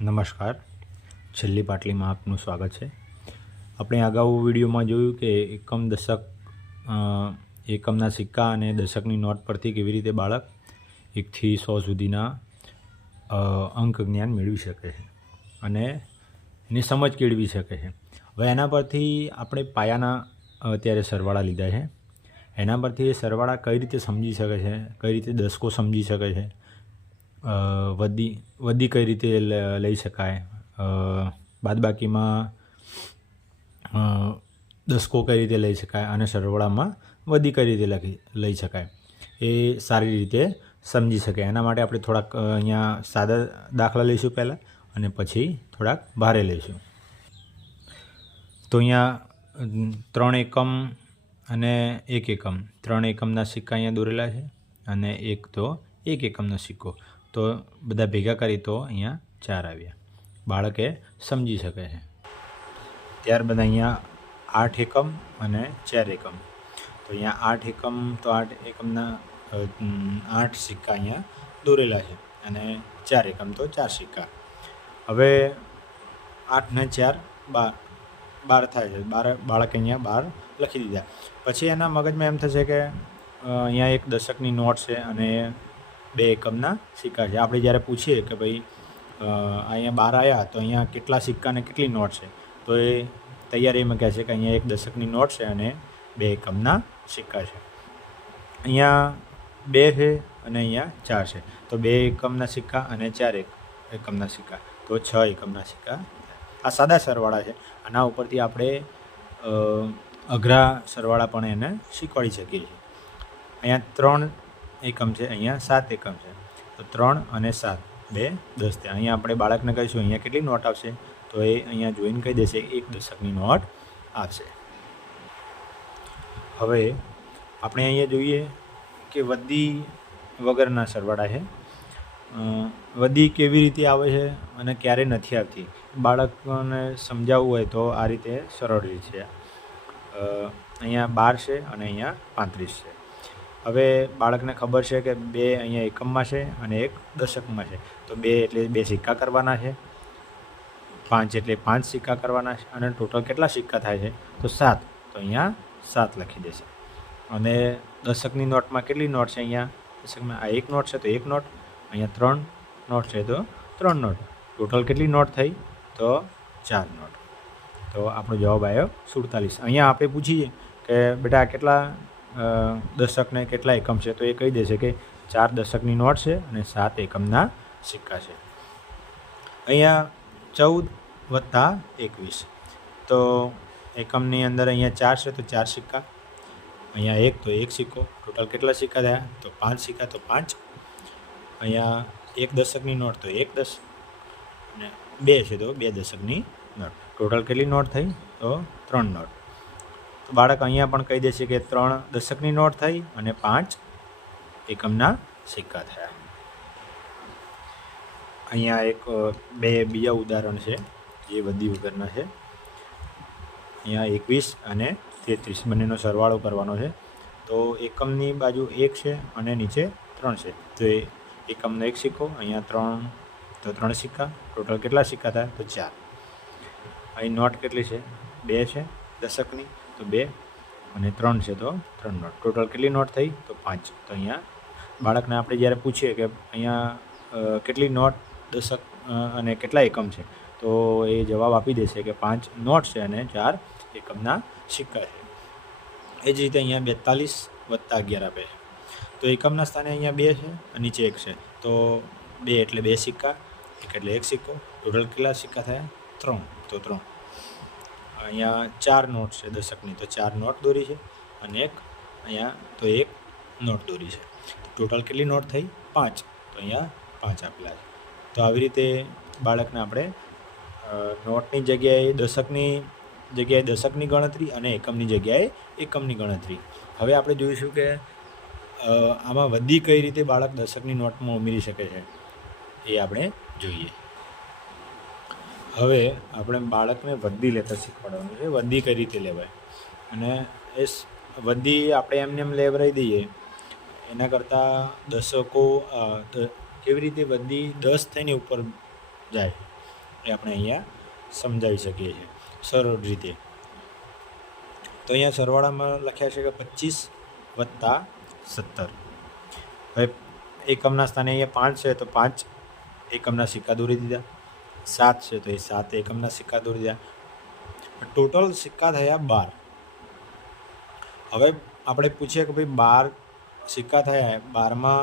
નમસ્કાર, છેલ્લી પાટલીમાં આપનું સ્વાગત છે. આપણે અગાઉ વિડીયોમાં જોયું કે એકમ દશક એકમના સિક્કા અને દશકની નોટ પરથી કેવી રીતે બાળક 1 થી 100 સુધીના અંક જ્ઞાન મેળવી શકે છે અને એની સમજ કેળવી શકે છે. હવે એના પરથી આપણે પાયાના અત્યારે સરવાળા લીધા છે. એના પરથી એ સરવાળા કઈ રીતે સમજી શકે છે, કઈ રીતે દશકો સમજી શકે છે, વધી કઈ રીતે લઈ શકાય, બાદબાકીમાં દશકો કઈ રીતે લઈ શકાય અને સરવાળામાં વધી કઈ રીતે લઈ શકાય, એ સારી રીતે સમજી શકે. એના માટે આપણે થોડાક અહીંયા સાદા દાખલા લઈશું પહેલાં અને પછી થોડાક ભારે લઈશું. તો અહીંયા 3 એકમ અને 1 એકમ, 3 એકમના સિક્કા અહીંયા દોરેલા છે અને એક તો 1 એકમનો સિક્કો. તો બધા ભેગા કરી તો અહીંયા 4 આવ્યા. બાળકે સમજી શકે છે. ત્યારબાદ અહીંયા 8 એકમ અને 4 એકમ. તો અહીંયા 8 એકમ, તો 8 એકમના 8 સિક્કા અહીંયા દોરેલા છે અને 4 એકમ તો 4 સિક્કા. હવે 8 ને 4 12 થાય છે. બાળકે અહીંયા 12 લખી દીધા. પછી એના મગજમાં એમ થશે કે અહીંયા એક દશકની નોટ છે અને 2 એકમના સિક્કા છે. આપણે જ્યારે પૂછીએ કે ભાઈ અહીંયા 12 આવ્યા તો અહીંયા કેટલા સિક્કા અને કેટલી નોટ છે, તો એ તૈયારીમાં કહે છે કે અહીંયા એક દશકની નોટ છે અને 2 એકમના સિક્કા છે. અહીંયા 2 છે અને અહીંયા 4 છે. તો 2 એકમના સિક્કા અને 4 એકમના સિક્કા, તો 6 એકમના સિક્કા. આ સાદા સરવાળા છે. આના ઉપરથી આપણે અઘરા સરવાળા પણ એને શીખવાડી શકીએ છીએ. અહીંયા 3 એકમ છે, અહીંયા 7 એકમ છે. તો 3 અને 7, 2 10 થયા. અહીંયા આપણે બાળકને કહીશું અહીંયા કેટલી નોટ આવશે, તો એ અહીંયા જોઈને કહી દેશે 1 દશકની નોટ આવશે. હવે આપણે અહીંયા જોઈએ કે વધી વગરના સરવાળા છે. વધી કેવી રીતે આવે છે અને ક્યારે નથી આવતી, બાળકને સમજાવવું હોય તો આ રીતે સરળ રીત છે. અહીંયા 12 છે અને અહીંયા 35 છે. હવે બાળકને ખબર છે કે 2 અહીંયા એકમમાં છે અને 1 દશકમાં છે. તો 2 એટલે 2 સિક્કા કરવાના છે, 5 એટલે 5 સિક્કા કરવાના છે અને ટોટલ કેટલા સિક્કા થાય છે, તો 7. તો અહીંયા 7 લખી દેશે. અને દશકની નોટમાં કેટલી નોટ છે, અહીંયા દશકમાં આ 1 નોટ છે તો 1 નોટ, અહીંયા 3 નોટ છે તો 3 નોટ. ટોટલ કેટલી નોટ થઈ, તો 4 નોટ. તો આપણો જવાબ આવ્યો 47. અહીંયા આપણે પૂછીએ કે બેટા કેટલા દશકને કેટલા એકમ છે, તો એ કહી દેશે કે 4 દશકની નોટ છે અને 7 એકમના સિક્કા છે. અહીંયા 14 + 21. તો એકમની અંદર અહીંયા 4 છે તો 4 સિક્કા, અહીંયા 1 તો 1 સિક્કો. ટોટલ કેટલા સિક્કા થયા, તો 5 સિક્કા, તો 5. અહીંયા 1 દશકની નોટ તો 1 દશક અને 2 છે તો 2 દશકની નોટ. ટોટલ કેટલી નોટ થઈ, તો 3 નોટ. તો બાળક અહીંયા પણ કહી દેશે કે 3 દશકની નોટ થઈ અને 5 એકમના સિક્કા થયા. અહીંયા એક બીજા ઉદાહરણ છે જે વધી વગરના છે. અહીંયા 21 અને 33 બંનેનો સરવાળો કરવાનો છે. તો એકમની બાજુ 1 છે અને નીચે 3 છે. તો એ એકમનો 1 સિક્કો, અહીંયા 3 તો 3 સિક્કા. ટોટલ કેટલા સિક્કા થાય, તો 4. અહીં નોટ કેટલી છે, 2 છે દશકની, તો 2 અને 3 છે તો 3 નોટ. ટોટલ કેટલી નોટ થઈ, તો 5. તો અહીંયા બાળકને આપણે જ્યારે પૂછીએ કે અહીંયા કેટલી નોટ દશક અને કેટલા એકમ છે, તો એ જવાબ આપી દેશે કે 5 નોટ છે અને 4 એકમના સિક્કા છે. એ જ રીતે અહીંયા 42 + 11 આપે છે. તો એકમના સ્થાને અહીંયા 2 છે અને નીચે 1 છે. તો 2 એટલે 2 સિક્કા, 1 એટલે 1 સિક્કો. ટોટલ કેટલા સિક્કા થયા, 3. તો 3. અહીંયા 4 નોટ છે દશકની, તો 4 નોટ દોરી છે અને અહીંયા તો 1 નોટ દોરી છે. ટોટલ કેટલી નોટ થઈ, 5. તો અહીંયા 5 આપેલા છે. તો આવી રીતે બાળકને આપણે નોટની જગ્યાએ દશકની ગણતરી અને એકમની જગ્યાએ એકમની ગણતરી. હવે આપણે જોઈશું કે આમાં વધી કઈ રીતે બાળક દશકની નોટમાં ઉમેરી શકે છે, એ આપણે જોઈએ. હવે આપણે બાળકને વધી લેતા શીખવાડવાનું છે. વધી કઈ રીતે લેવાય, અને એ વધી આપણે એમ લેવરાઈ દઈએ એના કરતાં દશકો કેવી રીતે વધી 10 થઈને ઉપર જાય, એ આપણે અહીંયા સમજાવી શકીએ છીએ સરળ રીતે. તો અહીંયા સરવાળામાં લખ્યા છે કે 25 + 17. હવે એકમના સ્થાને અહીંયા 5 છે તો 5 એકમના સિક્કા દોરી દીધા. 7 છે તો એ 7 એકમના સિક્કા દોરી દીધા. ટોટલ સિક્કા થયા 12. હવે આપણે પૂછીએ કે ભાઈ 12 સિક્કા થયા, 12માં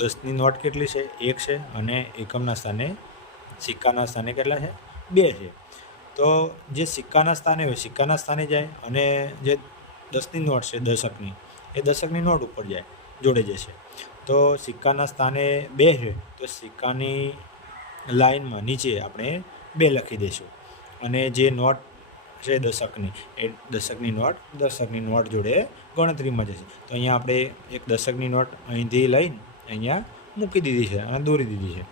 10ની નોટ કેટલી છે? 1 છે, અને એકમના સ્થાને સિક્કાના સ્થાને કેટલા છે? 2 છે. તો જે સિક્કાના સ્થાને હોય સિક્કાના સ્થાને જાય, અને જે 10ની નોટ છે દશકની, એ દશકની નોટ ઉપર જાય, જોડે જશે. તો સિક્કાના સ્થાને 2 છે તો સિક્કાની લાઇનમાં નીચે આપણે 2 લખી દઈશું, અને જે નોટ છે દશકની, એ દશકની નોટ જોડે ગણતરીમાં જશે. તો અહીંયા આપણે એક દશકની નોટ અહીંથી લઈને અહીંયા મૂકી દીધી છે અને દોરી દીધી છે.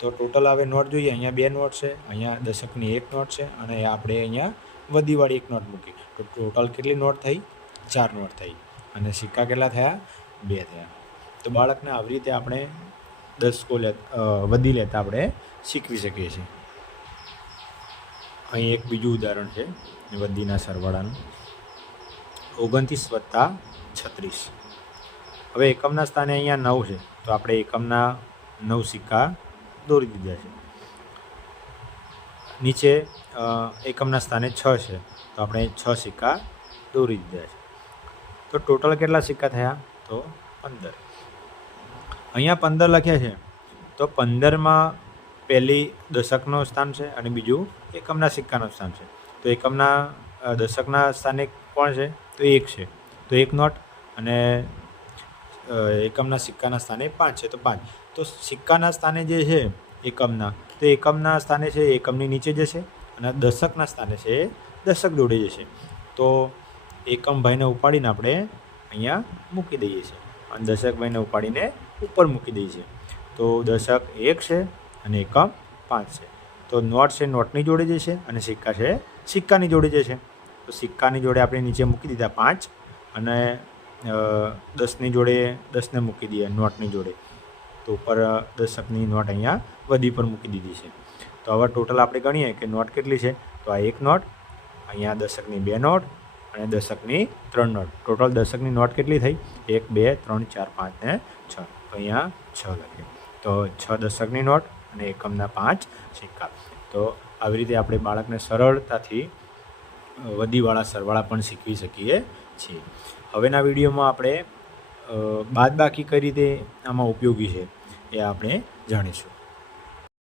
તો ટોટલ હવે નોટ જોઈએ. અહીંયા 2 નોટ છે, અહીંયા દશકની 1 નોટ છે, અને આપણે અહીંયા વધીવાળી 1 નોટ મૂકી. તો ટોટલ કેટલી નોટ થઈ? 4 નોટ થઈ. અને સિક્કા કેટલા થયા? 2 થયા. તો બાળકને આવી રીતે આપણે દશકો વધી લેતા આપણે શીખવી શકીએ છીએ. અહીં એક બીજું ઉદાહરણ છે વધીના સરવાળાનું. 29 + 36. હવે એકમના સ્થાને અહીંયા 9 છે તો આપણે એકમના 9 સિક્કા દોરી દીધા છે. નીચે એકમના સ્થાને 6 છે તો આપણે 6 સિક્કા દોરી દીધા છે. તો ટોટલ કેટલા સિક્કા થયા? તો 15. અહીંયા 15 લખ્યા છે તો 15માં પહેલી દશકનું સ્થાન છે અને બીજું એકમના સિક્કાનું સ્થાન છે. તો એકમના દશકના સ્થાને કોણ છે? તો 1 છે, તો 1 નોટ, અને એકમના સિક્કાના સ્થાને 5 છે તો 5. તો સિક્કાના સ્થાને જે છે એકમના, તો એકમના સ્થાને છે એકમની નીચે જશે, અને દશકના સ્થાને છે દશક જોડે જશે. તો એકમ ભાઈને ઉપાડીને આપણે અહીંયા મૂકી દઈએ છીએ, અને દશક ભાઈને ઉપાડીને ઉપર મૂકી દઈએ છીએ. તો દશક 1 છે અને એકમ 5 છે. તો નોટ છે નોટની જોડે જશે, અને સિક્કા છે સિક્કાની જોડે જશે. તો સિક્કાની જોડે આપણે નીચે મૂકી દીધા 5, અને 10ની જોડે 10ને મૂકી દઈએ નોટની જોડે. તો ઉપર દશકની નોટ અહીંયા વધી પર મૂકી દીધી છે. તો હવે ટોટલ આપણે ગણીએ કે નોટ કેટલી છે? તો આ 1 નોટ, અહીંયા દશકની 2 નોટ, અને દશકની 3 નોટ. ટોટલ દશકની નોટ કેટલી થઈ? 1 2 3 4 5 ને 6. તો અહીંયા 6 લખીએ. તો 6 દશકની નોટ અને એકમના 5 સિક્કા. તો આવી રીતે આપણે બાળકને સરળતાથી વધીવાળા સરવાળા પણ શીખવી શકીએ છીએ. હવેના વિડીયોમાં આપણે બાદબાકી કઈ રીતે આમાં ઉપયોગી છે એ આપણે જાણીશું.